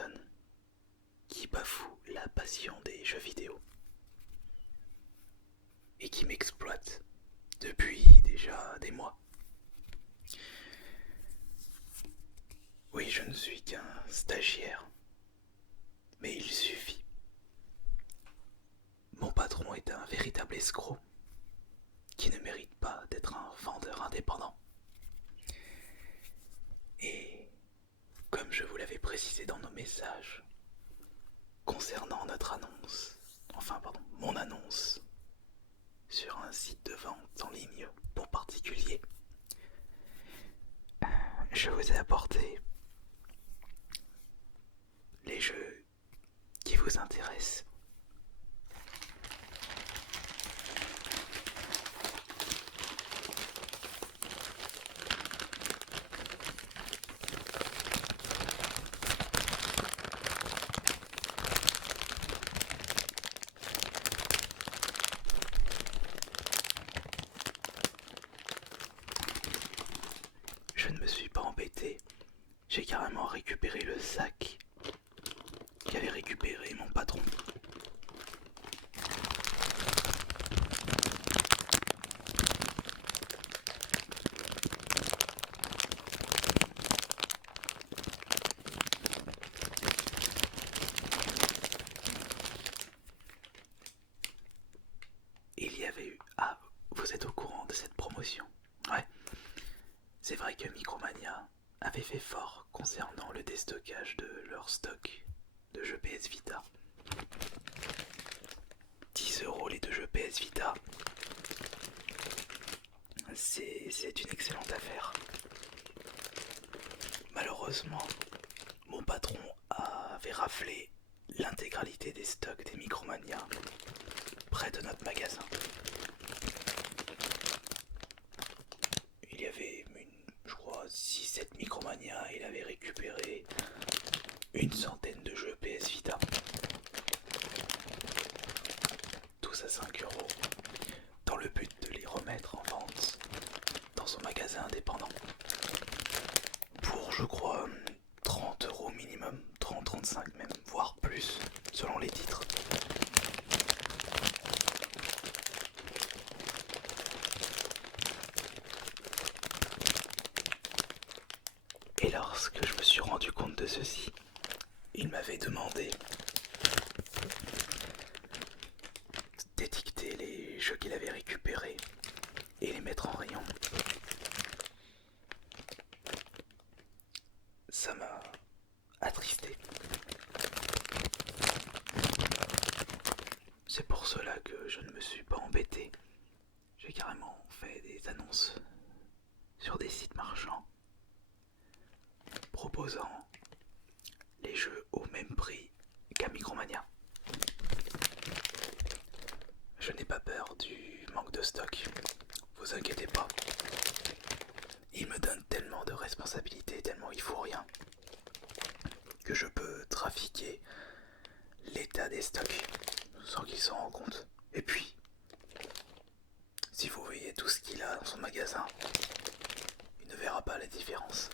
personnes qui bafouent la passion des jeux vidéo et qui m'exploitent depuis déjà des mois. Oui, je ne suis qu'un stagiaire, mais il suffit. Mon patron est un véritable escroc qui ne mérite pas d'être un vendeur indépendant. Et comme je vous l'avais précisé dans nos messages, concernant notre annonce, mon annonce sur un site de vente en ligne pour particuliers, je vous ai apporté les jeux qui vous intéressent. Je ne me suis pas embêté, j'ai carrément récupéré le sac qu'avait récupéré mon patron. Il y avait eu... Ah, vous êtes au courant de cette promotion? Ouais, c'est vrai que Micromania avait fait fort concernant le déstockage de leur stock de jeux PS Vita. 10 € les deux jeux PS Vita. C'est une excellente affaire. Malheureusement, mon patron avait raflé l'intégralité des stocks des Micromania près de notre magasin. Il y avait je crois 6-7 Micromania et il avait récupéré une centaine de jeux PS Vita. Tous à 5 € dans le but de les remettre en vente dans son magasin indépendant. Pour je crois 30 € minimum, 30-35 même, voire plus, selon les titres. Et lorsque je me suis rendu compte de ceci, il m'avait demandé d'étiqueter les jeux qu'il avait récupérés et les mettre en rayon. Ça m'a attristé. C'est pour cela que je ne me suis pas embêté. J'ai carrément fait des annonces sur des sites marchands proposant les jeux au même prix qu'à Micromania. Je n'ai pas peur du manque de stock, vous inquiétez pas. Il me donne tellement de responsabilités, tellement il faut rien, que je peux trafiquer l'état des stocks sans qu'il s'en rende compte. Et puis, si vous voyez tout ce qu'il a dans son magasin, il ne verra pas la différence.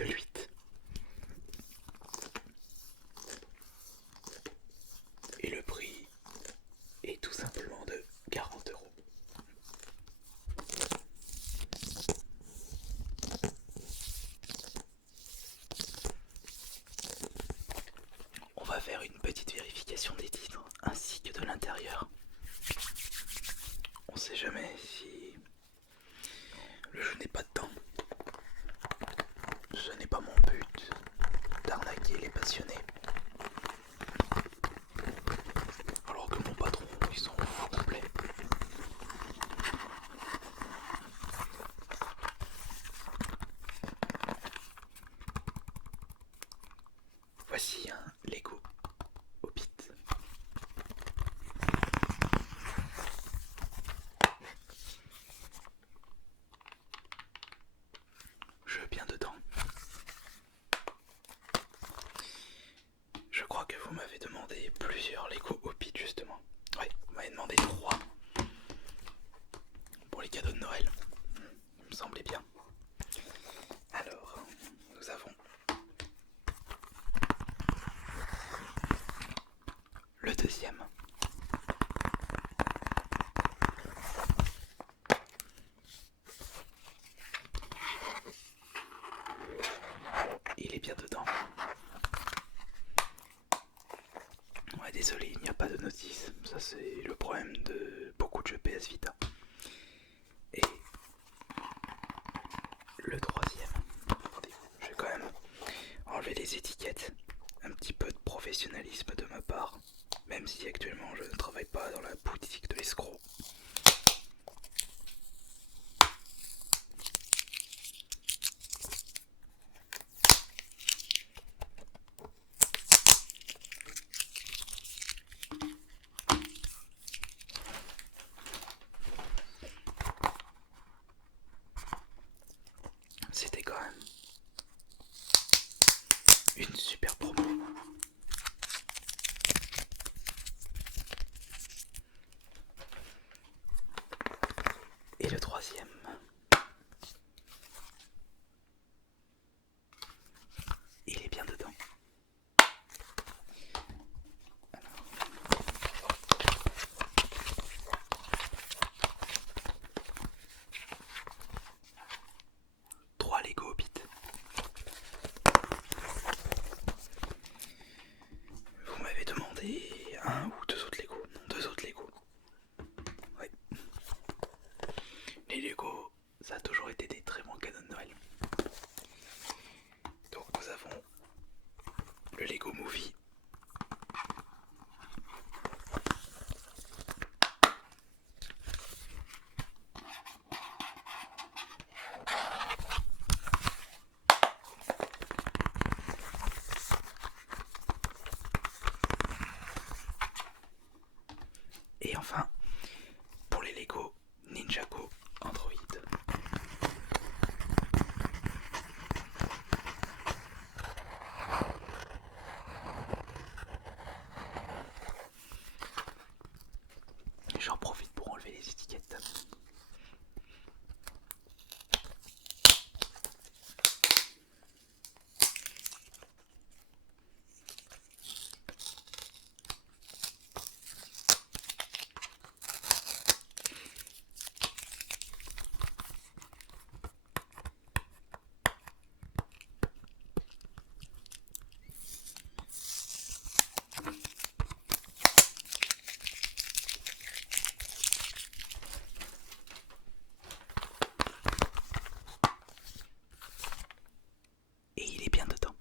de l'8. Et le prix est tout simplement de 40 €. On va faire une petite vérification des titres ainsi que de l'intérieur. On sait jamais si le jeu n'est pas dedans. Ce n'est pas mon but d'arnaquer les passionnés. Alors que mon patron, ils sont fous complets. Voici un Lego Hobbit. Jeu bien dedans. Je crois que vous m'avez demandé plusieurs Lego Hobbit justement. Oui, vous m'avez demandé 3 pour les cadeaux de Noël. Il me semblait bien. Alors, nous avons le deuxième. Il est bien dedans. Ouais, désolé, il n'y a pas de notice. Ça, c'est le problème de beaucoup de jeux PS Vita. Et le troisième. Attendez, je vais quand même enlever les étiquettes. Un petit peu de professionnalisme de ma part. Même si actuellement je ne travaille pas dans la boutique de l'escroc. C'était quand même une super promo. Et le troisième. Il est bien dedans. Trois Lego Hobbit. Vous m'avez demandé un ou deux autres Lego. Non, deux autres Lego. Oui. Les Lego, ça a toujours été des très bons cadeaux de Noël. Donc nous avons le Lego Movie. Et enfin, pour les Lego Ninjago Android. J'en profite pour enlever les étiquettes. Et il est bien dedans.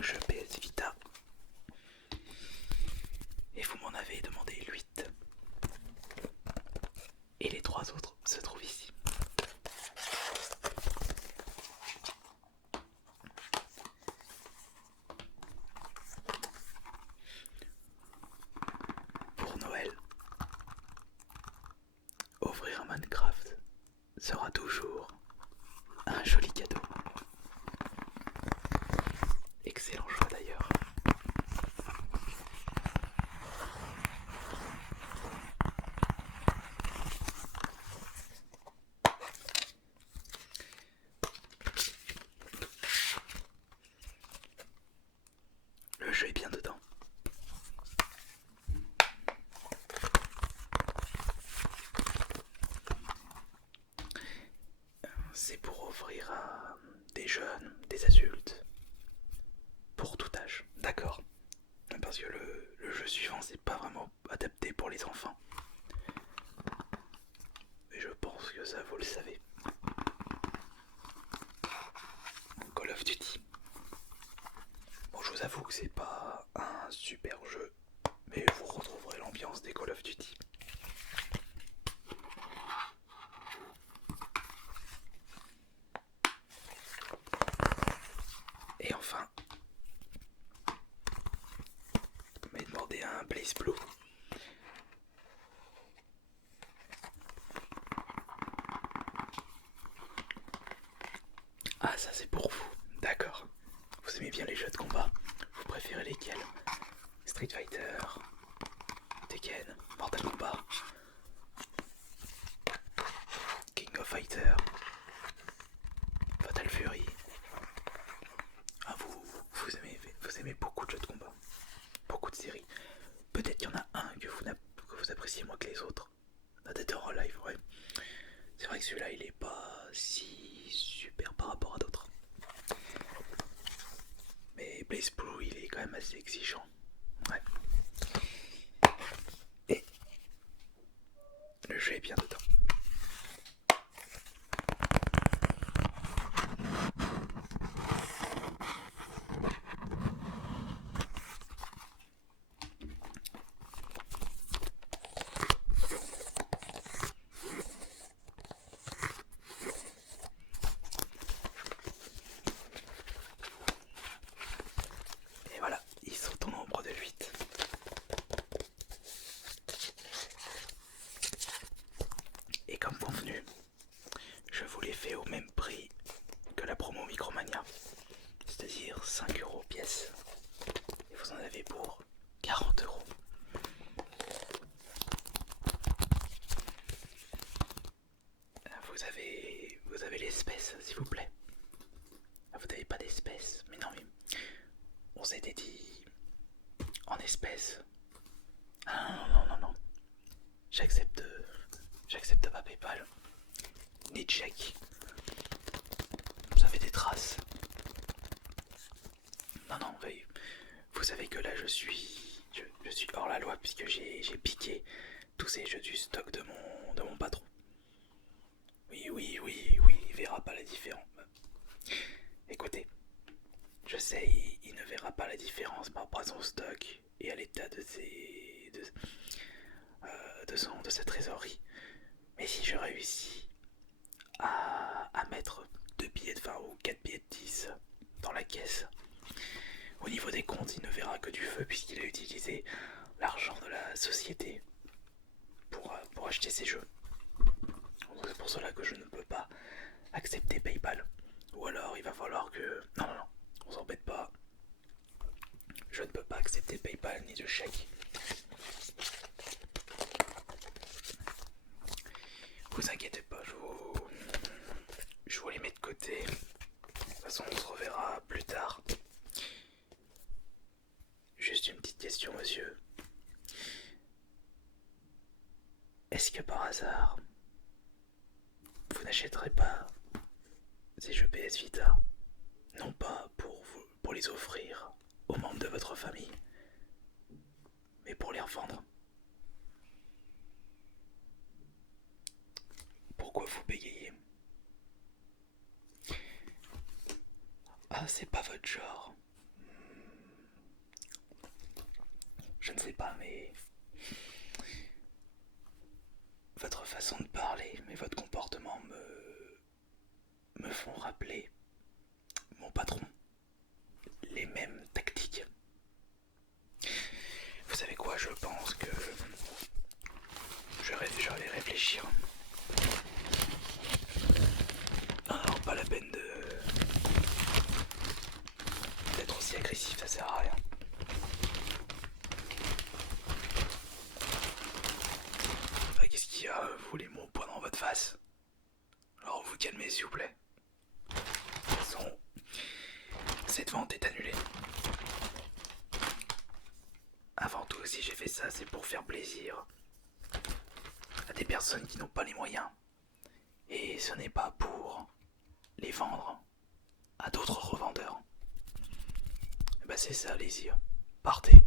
Jeux PS Vita. Et vous m'en avez demandé 8. Et les 3 autres se trouvent ici. Pour Noël, offrir un Minecraft sera toujours un joli cadeau. Excellent choix d'ailleurs. jeu est bien dedans. C'est pour offrir à des jeunes, des adultes, pour tout âge. D'accord. Parce que le jeu suivant, c'est pas vraiment adapté pour les enfants. Mais je pense que ça, vous le savez. Call of Duty. Bon, je vous avoue que c'est pas un super jeu, mais vous retrouverez l'ambiance des Call of Duty. Et enfin, vous m'avez demandé un Blaze Blue. Ah, ça c'est pour vous, d'accord. Vous aimez bien les jeux de combat? Vous préférez lesquels? Street Fighter, Tekken, Mortal Kombat, King of Fighter, Fatal Fury. Ah, vous aimez beaucoup de jeux de combat, beaucoup de séries. Peut-être qu'il y en a un que vous appréciez moins que les autres. Dead or Alive, ouais. C'est vrai que celui-là, il est pas si super par rapport à d'autres. Mais Blaze Blue, il est quand même assez exigeant. Ouais. Et le jeu est bien dedans. Et voilà, ils sont au nombre de 8. Et comme convenu, je vous les fais au même prix que la promo Micromania, c'est-à-dire 5 € pièce. Et vous en avez pour 40 €. Vous avez l'espèce, s'il vous plaît. Vous n'avez pas d'espèce, mais non, mais on s'était dit en espèces. Ah non, non, non, non. J'accepte pas PayPal, ni chèque. Vous avez des traces. Non, non, vous savez que là je suis hors la loi puisque j'ai piqué tous ces jeux du stock de mon patron. Oui, il verra pas la différence. Écoutez, je sais, il ne verra pas la différence par rapport à son stock et à l'état de sa trésorerie. Mais si je réussis à mettre 2 billets de 20 ou 4 billets de 10 dans la caisse, au niveau des comptes, il ne verra que du feu puisqu'il a utilisé l'argent de la société pour acheter ses jeux. C'est pour cela que je ne peux pas accepter PayPal. Ou alors il va falloir que... Non, non, non, on s'embête pas. Je ne peux pas accepter PayPal ni de chèque. Vous inquiétez pas, je vous les mets de côté. De toute façon, on se reverra plus tard. Juste une petite question, monsieur. Est-ce que par hasard, vous n'achèterez pas ces jeux PS Vita? Non pas pour les offrir aux membres de votre famille, mais pour les revendre. Pourquoi vous bégayez? Ah, c'est pas votre genre. Je ne sais pas, mais votre façon de parler et votre comportement me font rappeler mon patron. Les mêmes tactiques. Vous savez quoi, je pense que je vais réfléchir. Non, pas la peine d'être aussi agressif, ça sert à rien. Qu'est-ce qu'il y a? Vous voulez mon poing dans votre face? Alors vous calmez s'il vous plaît. De toute façon, cette vente est annulée. si j'ai fait ça, c'est pour faire plaisir à des personnes qui n'ont pas les moyens. Et ce n'est pas pour les vendre à d'autres revendeurs. Et bah c'est ça, allez-y, partez.